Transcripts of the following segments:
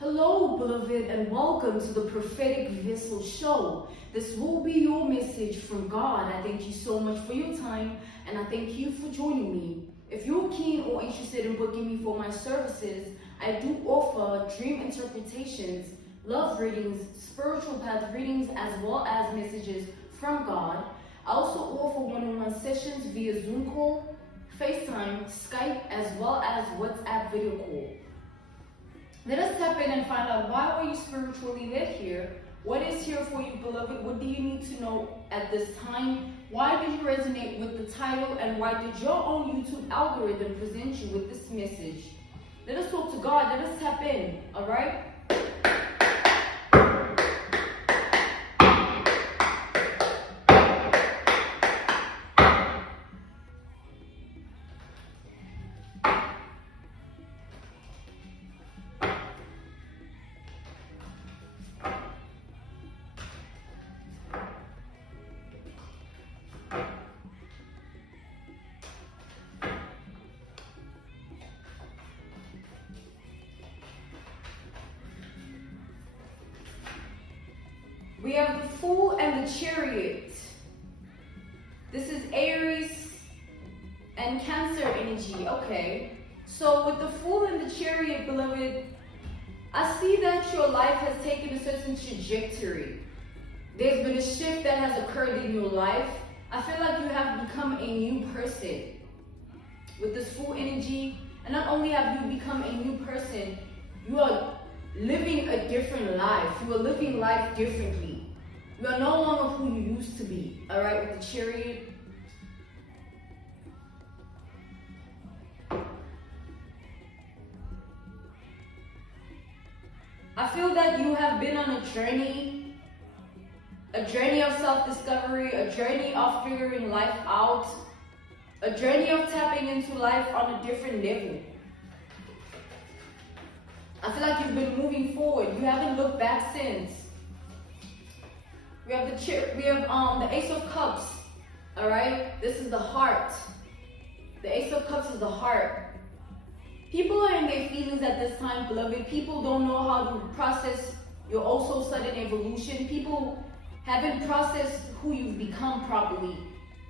Hello, beloved, and welcome to the Prophetic Vessel Show. This will be your message from God. I thank you so much for your time, and I thank you for joining me. If you're keen or interested in booking me for my services, I do offer dream interpretations, love readings, spiritual path readings, as well as messages from God. I also offer one-on-one sessions via Zoom call, FaceTime, Skype, as well as WhatsApp video call. Let us tap in and find out, why were you spiritually led here? What is here for you, beloved? What do you need to know at this time? Why did you resonate with the title, and why did your own YouTube algorithm present you with this message? Let us talk to God. Let us tap in, all right? We have the Fool and the Chariot. This is Aries and Cancer energy. Okay. So with the Fool and the Chariot, beloved, I see that your life has taken a certain trajectory. There's been a shift that has occurred in your life. I feel like you have become a new person with this Fool energy. And not only have you become a new person, you are living a different life. You are living life differently. You are no longer who you used to be. All right, with the Chariot. I feel that you have been on a journey of self-discovery, a journey of figuring life out, a journey of tapping into life on a different level. I feel like you've been moving forward. You haven't looked back since. We have the Ace of Cups. All right, this is the heart. The Ace of Cups is the heart. People are in their feelings at this time, beloved. People don't know how to process your also sudden evolution. People haven't processed who you've become properly.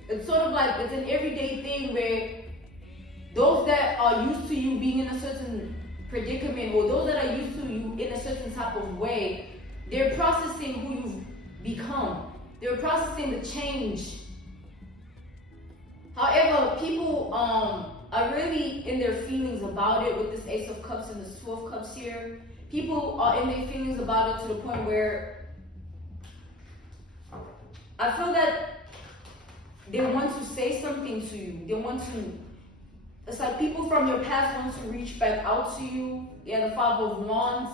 It's sort of like it's an everyday thing where those that are used to you being in a certain predicament, or those that are used to you in a certain type of way, they're processing who you've become. They're processing the change. However, people are really in their feelings about it with this Ace of Cups and the Two of Cups here. People are in their feelings about it to the point where I feel that they want to say something to you. They want to, it's like people from your past want to reach back out to you. Yeah, the Five of Wands.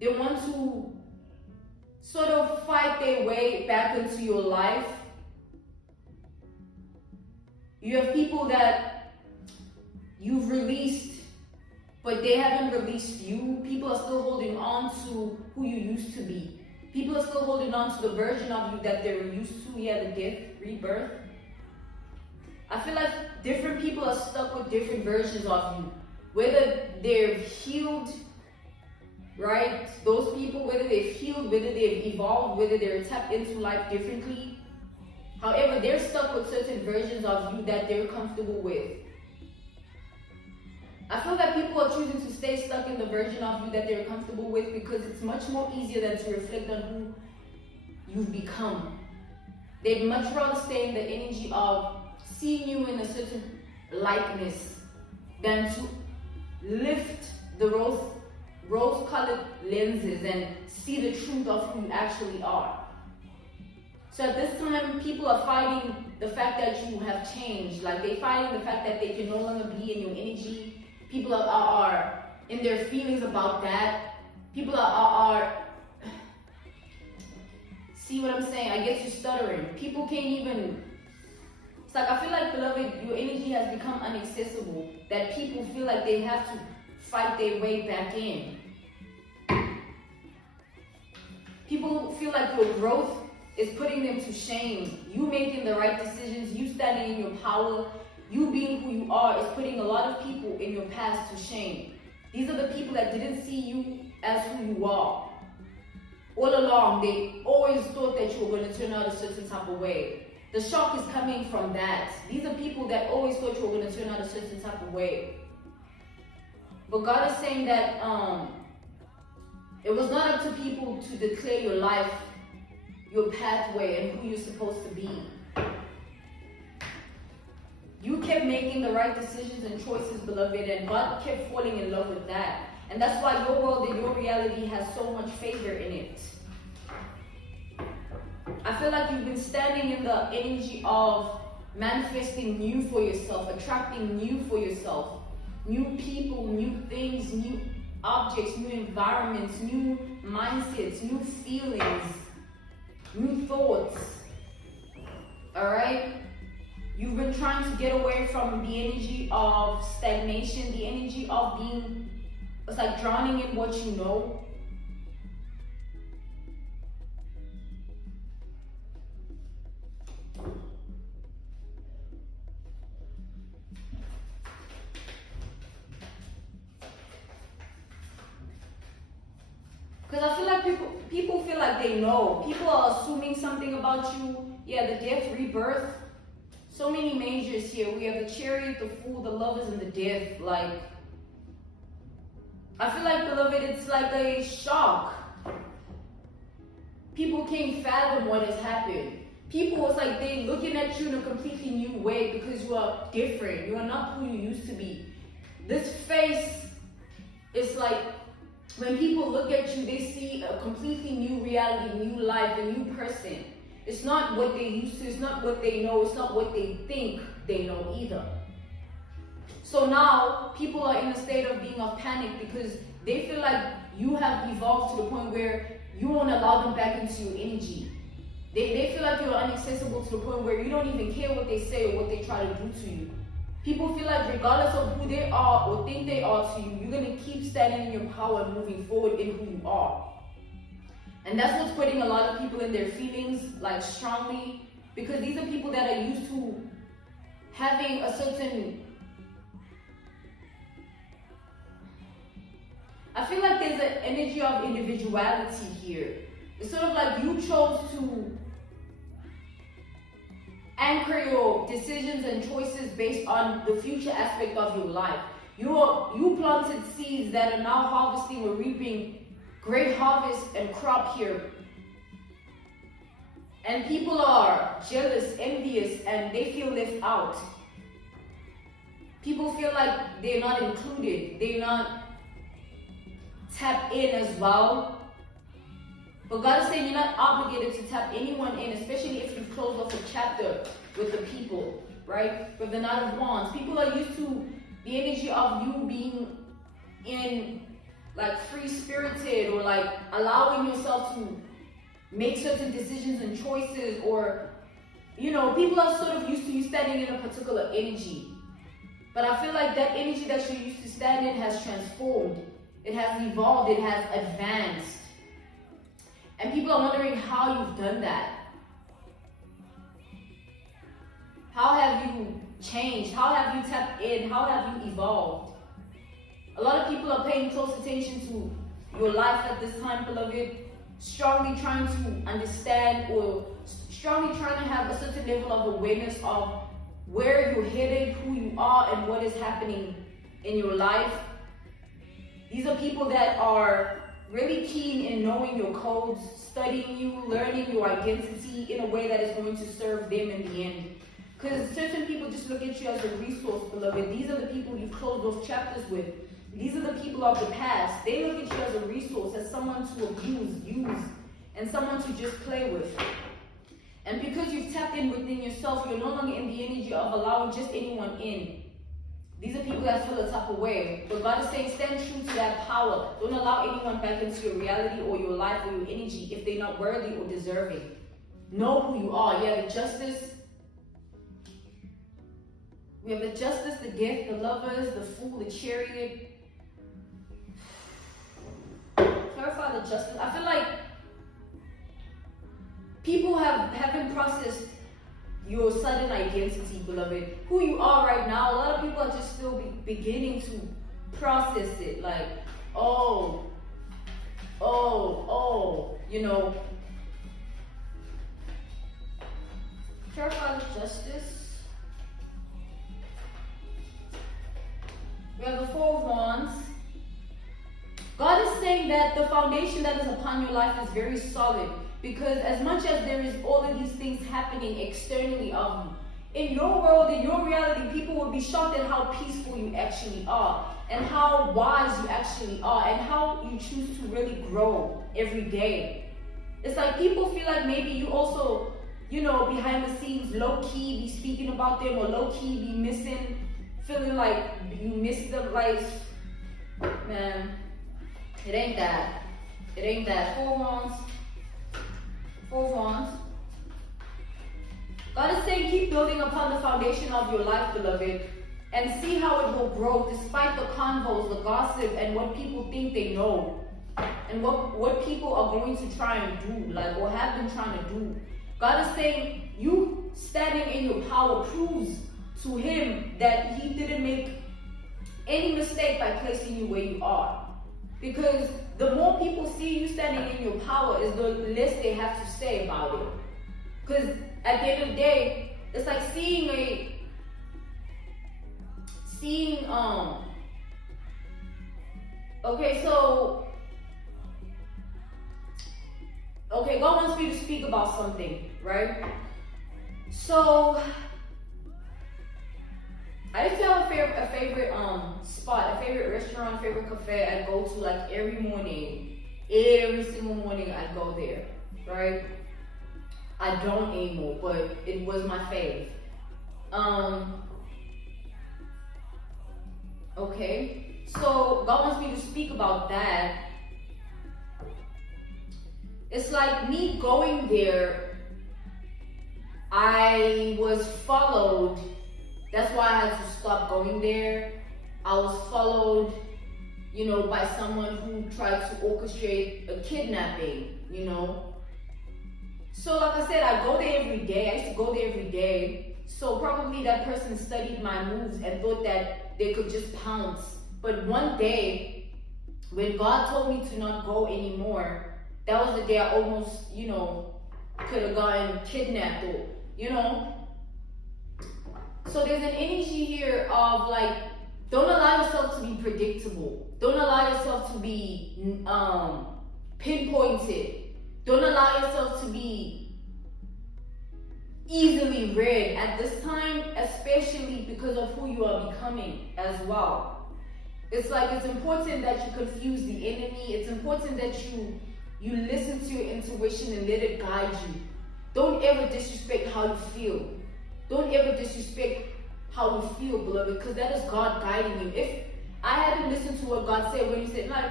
They want to sort of fight their way back into your life. You have people that you've released, but they haven't released you. People are still holding on to who you used to be. People are still holding on to the version of you that they were used to. Yeah, the death, rebirth. I feel like different people are stuck with different versions of you. Whether they've healed, right? Those people, whether they've healed, whether they've evolved, whether they're tapped into life differently. However, they're stuck with certain versions of you that they're comfortable with. I feel that people are choosing to stay stuck in the version of you that they're comfortable with because it's much more easier than to reflect on who you've become. They'd much rather stay in the energy of seeing you in a certain likeness than to lift the rose-colored lenses and see the truth of who you actually are. So at this time, people are fighting the fact that you have changed. Like, they're fighting the fact that they can no longer be in your energy. People are in their feelings about that. People are see what I'm saying? I guess you're stuttering. People can't even, it's like, I feel like, beloved, your energy has become inaccessible, that people feel like they have to fight their way back in. People feel like your growth is putting them to shame. You making the right decisions, you standing in your power, you being who you are is putting a lot of people in your past to shame. These are the people that didn't see you as who who you are. All along, they always thought that you were going to turn out a certain type of way. The shock is coming from that. These are people that always thought you were going to turn out a certain type of way. But God is saying that it was not up to people to declare your life, your pathway, and who you're supposed to be. You kept making the right decisions and choices, beloved, and God kept falling in love with that. And that's why your world and your reality has so much favor in it. I feel like you've been standing in the energy of manifesting new for yourself, attracting new for yourself. New people, new things, new objects, new environments, new mindsets, new feelings, new thoughts. Alright? You've been trying to get away from the energy of stagnation, the energy of being, it's like drowning in what you know. Because I feel like people feel like they know. People are assuming something about you. Yeah, the death, rebirth. So many majors here. We have the Chariot, the Fool, the Lovers, and the Death. Like, I feel like, beloved, it's like a shock. People can't fathom what has happened. People, it's like they're looking at you in a completely new way because you are different. You are not who you used to be. This face is like, when people look at you, they see a completely new reality, new life, a new person. It's not what they used to, it's not what they know, it's not what they think they know either. So now, people are in a state of being of panic because they feel like you have evolved to the point where you won't allow them back into your energy. They feel like you're inaccessible to the point where you don't even care what they say or what they try to do to you. People feel like regardless of who they are or think they are to you, you're going to keep standing in your power and moving forward in who you are. And that's what's putting a lot of people in their feelings, like, strongly, because these are people that are used to having a certain... I feel like there's an energy of individuality here. It's sort of like you chose to anchor your decisions and choices based on the future aspect of your life. You planted seeds that are now harvesting or reaping great harvest and crop here. And people are jealous, envious, and they feel left out. People feel like they're not included. They're not tapped in as well. But God is saying you're not obligated to tap anyone in, especially if you've closed off a chapter with the people, right? With the Knight of Wands. People are used to the energy of you being in, like, free-spirited, or like allowing yourself to make certain decisions and choices, or, you know, people are sort of used to you standing in a particular energy. But I feel like that energy that you used to stand in has transformed. It has evolved. It has advanced. And people are wondering how you've done that. How have you changed? How have you tapped in? How have you evolved? A lot of people are paying close attention to your life at this time, beloved, strongly trying to understand, or strongly trying to have a certain level of awareness of where you're headed, who you are, and what is happening in your life. These are people that are really keen in knowing your codes, studying you, learning your identity in a way that is going to serve them in the end. Because certain people just look at you as a resource, beloved. These are the people you close those chapters with. These are the people of the past. They look at you as a resource, as someone to abuse, use, and someone to just play with. And because you've tapped in within yourself, you're no longer in the energy of allowing just anyone in. These are people that feel a type of way. But God is saying, stand true to that power. Don't allow anyone back into your reality or your life or your energy if they're not worthy or deserving. Know who you are. You have the Justice. We have the Justice, the Death, the Lovers, the Fool, the Chariot. Clarify the Justice. I feel like people haven't processed your sudden identity, beloved. Who you are right now, a lot of people are just still beginning to process it. Like, oh, all, you know. Clarify the justice. We have the Four of Wands. God is saying that the foundation that is upon your life is very solid, because as much as there is all of these things happening externally of you, in your world, in your reality, people will be shocked at how peaceful you actually are, and how wise you actually are, and how you choose to really grow every day. It's like people feel like maybe you also, you know, behind the scenes, low-key be speaking about them, or low-key be missing, feeling like you miss them. Like, man, it ain't that. It ain't that. Four Wands. Four Wands. God is saying, keep building upon the foundation of your life, beloved, and see how it will grow despite the convos, the gossip, and what people think they know, and what people are going to try and do, like, or have been trying to do. God is saying, you standing in your power proves to him that he didn't make any mistake by placing you where you are. Because the more people see you standing in your power, is the less they have to say about it. Because at the end of the day, it's like God wants me to speak about something, right? So I used to have a favorite spot, a favorite restaurant, favorite cafe I go to like every morning. Every single morning I go there, right? I don't anymore, but it was my fave. Okay, so God wants me to speak about that. It's like me going there, I was followed. That's why I had to stop going there. I was followed, you know, by someone who tried to orchestrate a kidnapping, you know. So like I said, I go there every day. I used to go there every day. So probably that person studied my moves and thought that they could just pounce. But one day, when God told me to not go anymore, that was the day I almost, you know, could have gotten kidnapped, or, you know. So there's an energy here of like, don't allow yourself to be predictable. Don't allow yourself to be pinpointed. Don't allow yourself to be easily read at this time, especially because of who you are becoming as well. It's like, it's important that you confuse the enemy. It's important that you listen to your intuition and let it guide you. Don't ever disrespect how you feel. Don't ever disrespect how you feel, beloved, because that is God guiding you. If I hadn't listened to what God said when he said, like,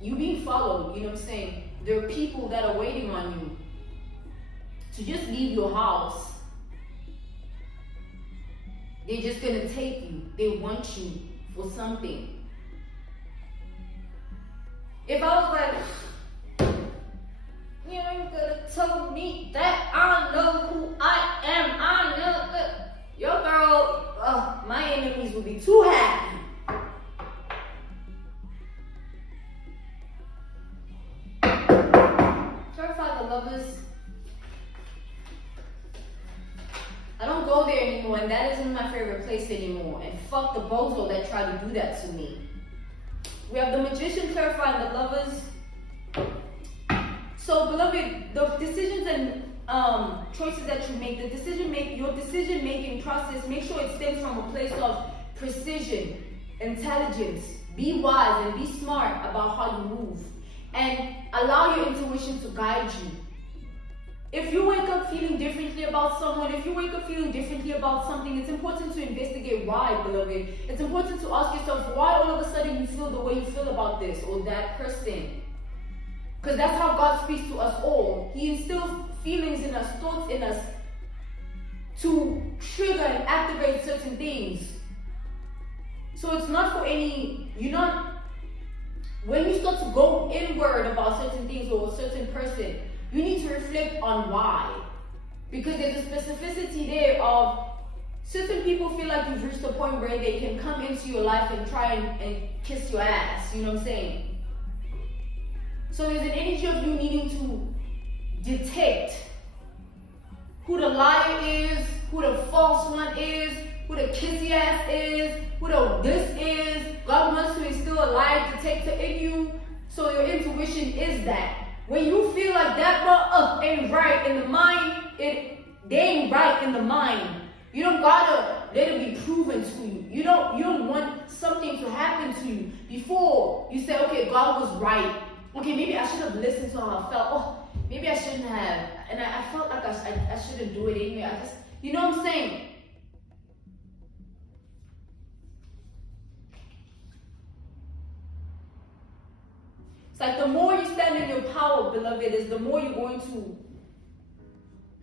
you being followed, you know what I'm saying? There are people that are waiting on you to just leave your house. They're just going to take you. They want you for something. If I was like, you ain't gonna tell me that I know who I am, I know that your girl, my enemies will be too happy. Clarify the Lovers. I don't go there anymore, and that isn't my favorite place anymore. And fuck the bozo that tried to do that to me. We have the Magician clarifying the Lovers. So, beloved, the decisions and choices that you make, your decision-making process, make sure it stems from a place of precision, intelligence. Be wise and be smart about how you move, and allow your intuition to guide you. If you wake up feeling differently about someone, if you wake up feeling differently about something, it's important to investigate why, beloved. It's important to ask yourself why all of a sudden you feel the way you feel about this or that person. Because that's how God speaks to us all. He instills feelings in us, thoughts in us, to trigger and activate certain things. So it's not for any, when you start to go inward about certain things or a certain person, you need to reflect on why. Because there's a specificity there of certain people feel like you've reached a point where they can come into your life and try and kiss your ass, you know what I'm saying? So there's an energy of you needing to detect who the liar is, who the false one is, who the kissy ass is, who the this is. God wants to instill a lie detector in you, so your intuition is that. When you feel like that ain't right in the mind, they ain't right in the mind. You don't gotta let it be proven to you. You don't want something to happen to you before you say, okay, God was right. Okay, maybe I should have listened to how I felt. Oh, maybe I shouldn't have. And I felt like I shouldn't do it anyway. You know what I'm saying? It's like the more you stand in your power, beloved, is the more you're going to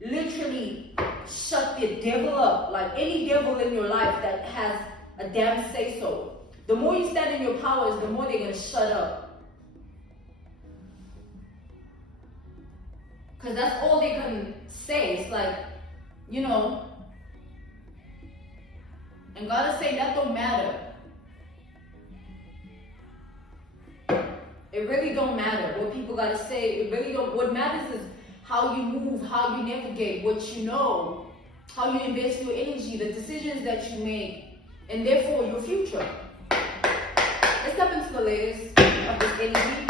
literally shut the devil up. Like any devil in your life that has a damn say so. The more you stand in your power, is the more they're going to shut up. Because that's all they can say. It's like, you know. And God is saying that don't matter. It really don't matter what people got to say. It really don't. What matters is how you move, how you navigate, what you know, how you invest your energy, the decisions that you make, and therefore your future. Let's step into the layers of this energy.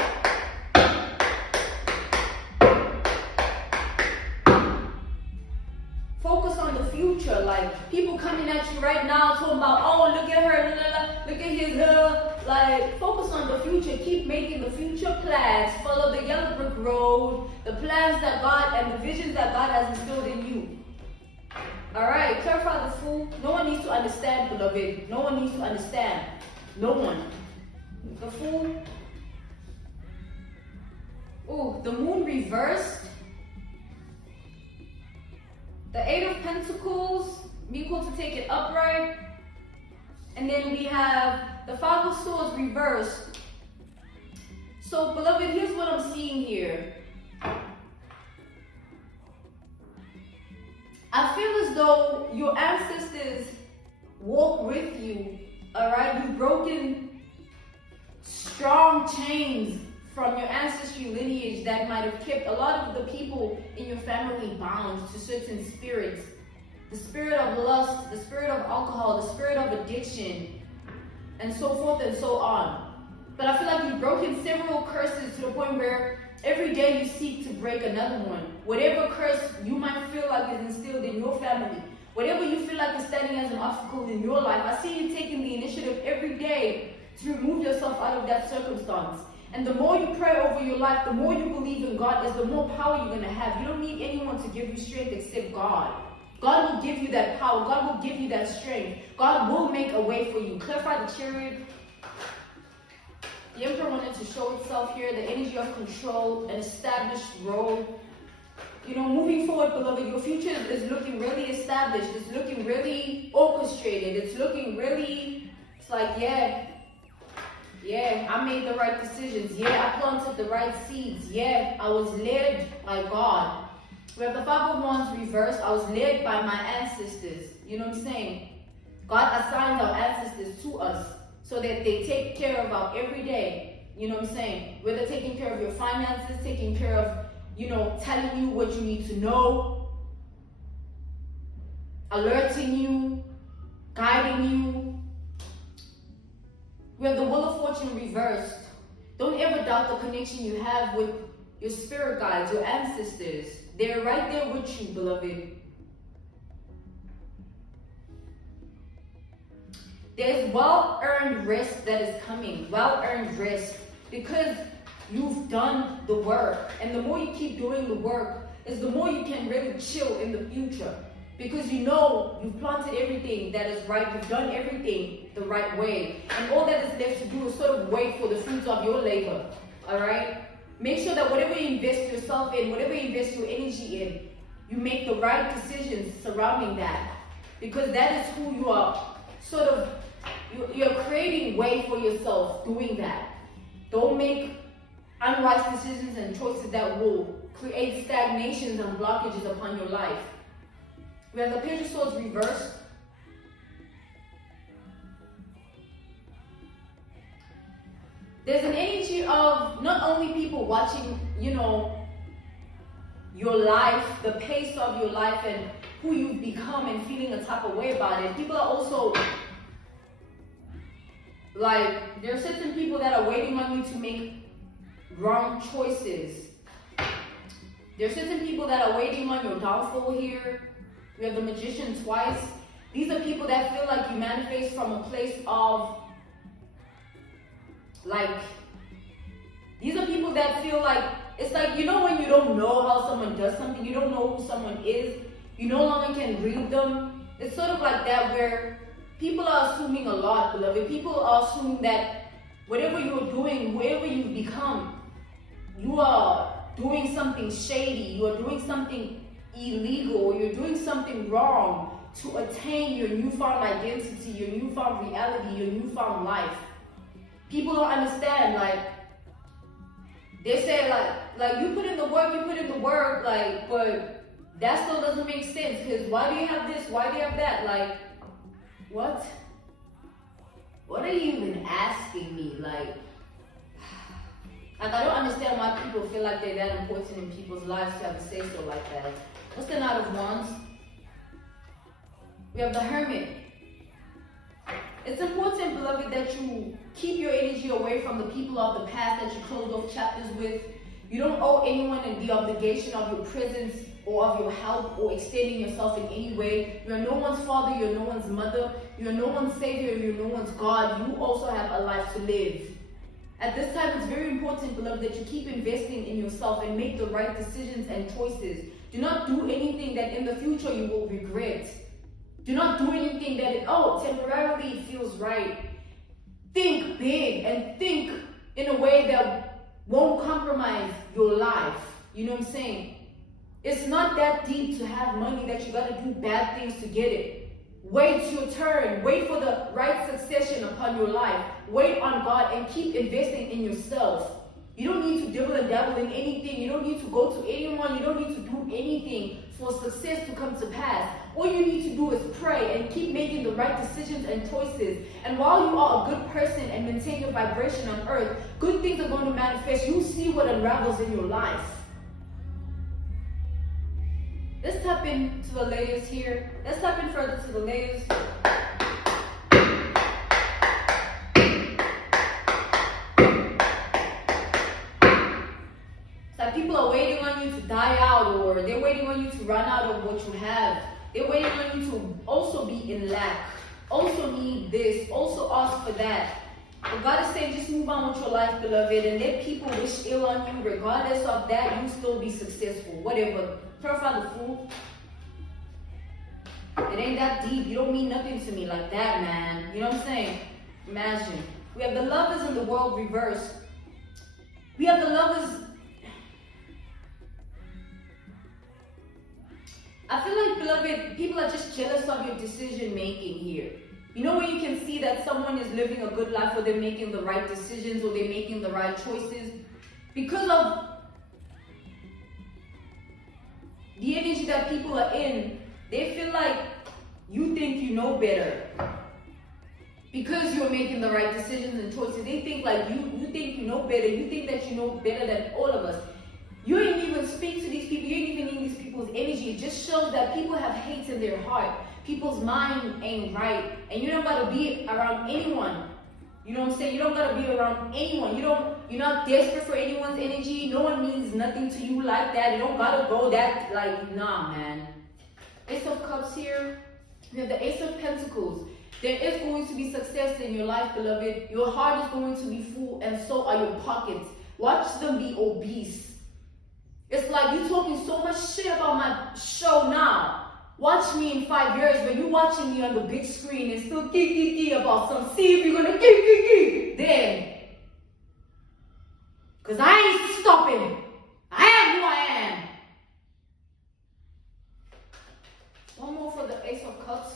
Focus on the future. Like people coming at you right now talking about, oh, look at her, look at his like focus on the future. Keep making the future plans. Follow the yellow brick road, the plans that God and the visions that God has instilled in you. Alright, clarify the Fool. No one needs to understand, beloved. No one needs to understand. No one. The Fool. Oh, the Moon reversed. The Eight of Pentacles, be equal to take it upright. And then we have the Five of Swords reversed. So, beloved, here's what I'm seeing here. I feel as though your ancestors walk with you, alright? You've broken strong chains from your ancestry lineage that might have kept a lot of the people in your family bound to certain spirits. The spirit of lust, the spirit of alcohol, the spirit of addiction, and so forth and so on. But I feel like you've broken several curses to the point where every day you seek to break another one. Whatever curse you might feel like is instilled in your family, whatever you feel like is standing as an obstacle in your life, I see you taking the initiative every day to remove yourself out of that circumstance. And the more you pray over your life, the more you believe in God, is the more power you're going to have. You don't need anyone to give you strength except God. God will give you that power. God will give you that strength. God will make a way for you. Clarify the Chariot. The Emperor wanted to show itself here, the energy of control, an established role. You know, moving forward, beloved, your future is looking really established. It's looking really orchestrated. It's looking really, it's like, yeah, I made the right decisions. Yeah, I planted the right seeds. Yeah, I was led by God. We have the Five of Wands reversed. I was led by my ancestors. You know what I'm saying? God assigns our ancestors to us so that they take care of our everyday. You know what I'm saying? Whether taking care of your finances, taking care of, you know, telling you what you need to know, alerting you, guiding you. We have the Wheel of Fortune reversed. Don't ever doubt the connection you have with your spirit guides, your ancestors. They're right there with you, beloved. There's well-earned rest that is coming. Well-earned rest. Because you've done the work. And the more you keep doing the work, is the more you can really chill in the future. Because you know you've planted everything that is right. You've done everything the right way. And all that is left to do is sort of wait for the fruits of your labor. Alright? Make sure that whatever you invest yourself in, whatever you invest your energy in, you make the right decisions surrounding that. Because that is who you are. Sort of, you're creating way for yourself doing that. Don't make unwise decisions and choices that will create stagnations and blockages upon your life. We have the Page of Swords reversed. There's an energy energy of not only people watching, you know, your life, the pace of your life and who you've become and feeling a type of way about it. People are also, like, there are certain people that are waiting on you to make wrong choices. There are certain people that are waiting on your downfall here. We have the Magician twice. These are people that feel like you manifest from a place of, like, these are people that feel like, it's like, you know, when you don't know how someone does something, you don't know who someone is, you no longer can read them. It's sort of like that, where people are assuming a lot, beloved. People are assuming that whatever you're doing, wherever you've become, you are doing something shady, you are doing something illegal, or you're doing something wrong to attain your newfound identity, your newfound reality, your newfound life. People don't understand, like, they say like you put in the work, like, but that still doesn't make sense, because why do you have this, why do you have that? Like, what are you even asking me? Like I don't understand why people feel like they're that important in people's lives to have a say so like that. What's the Knight of Wands? We have the Hermit. It's important, beloved, that you keep your energy away from the people of the past that you closed off chapters with. You don't owe anyone the obligation of your presence or of your help or extending yourself in any way. You're no one's father, you're no one's mother, you're no one's savior, you're no one's God. You also have a life to live. At this time, it's very important, beloved, that you keep investing in yourself and make the right decisions and choices. Do not do anything that in the future you will regret. Do not do anything that temporarily it feels right. Think big and think in a way that won't compromise your life. You know what I'm saying? It's not that deep to have money that you gotta do bad things to get it. Wait your turn. Wait for the right succession upon your life. Wait on God and keep investing in yourself. You don't need to dibble and dabble in anything. You don't need to go to anyone. You don't need to do anything for success to come to pass. All you need to do is pray and keep making the right decisions and choices. And while you are a good person and maintain your vibration on earth, good things are going to manifest. You'll see what unravels in your life. Let's tap into the layers here. Let's tap in further to the layers. So people are waiting on you to die out, or they're waiting on you to run out of what you have. They're waiting on you to also be in lack, also need this, also ask for that. But God is saying, just move on with your life, beloved, and let people wish ill on you. Regardless of that, you still be successful. Whatever. Purify the fool. It ain't that deep. You don't mean nothing to me like that, man. You know what I'm saying? Imagine. We have the Lovers in the world reversed. We have the Lovers. I feel like, beloved, people are just jealous of your decision making here. You know, when you can see that someone is living a good life, or they're making the right decisions, or they're making the right choices, because of the energy that people are in, they feel like you think you know better. Because you're making the right decisions and choices, they think like you think you know better. You think that you know better than all of us. You ain't even speak to these people. You ain't even in these people's energy. It just shows that people have hate in their heart. People's mind ain't right. And you don't gotta be around anyone. You know what I'm saying? You don't gotta be around anyone. You're not desperate for anyone's energy. No one means nothing to you like that. You don't gotta go that, like, nah, man. Ace of Cups here. We have the Ace of Pentacles. There is going to be success in your life, beloved. Your heart is going to be full, and so are your pockets. Watch them be obese. It's like you talking so much shit about my show now. Watch me in 5 years when you're watching me on the big screen and still kiki about some. See if you're gonna kiki then. Cause I ain't stopping. I am who I am. One more for the Ace of Cups.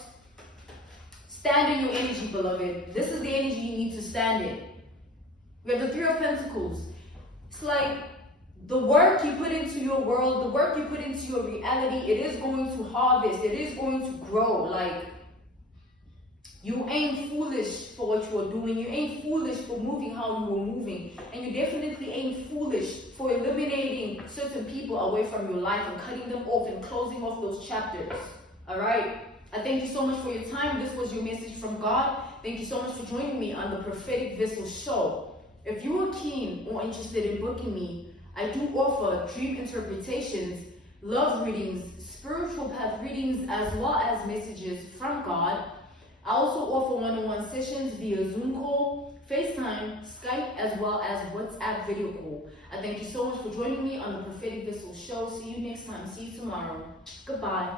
Stand in your energy, beloved. This is the energy you need to stand in. We have the Three of Pentacles. It's like the work you put into your world, the work you put into your reality, it is going to harvest. It is going to grow. Like, You ain't foolish for what you are doing. You ain't foolish for moving how you are moving. And you definitely ain't foolish for eliminating certain people away from your life and cutting them off and closing off those chapters. Alright? I thank you so much for your time. This was your message from God. Thank you so much for joining me on the Prophetic Vessel Show. If you are keen or interested in booking me, I do offer dream interpretations, love readings, spiritual path readings, as well as messages from God. I also offer one-on-one sessions via Zoom call, FaceTime, Skype, as well as WhatsApp video call. I thank you so much for joining me on the Prophetic Vessel Show. See you next time. See you tomorrow. Goodbye.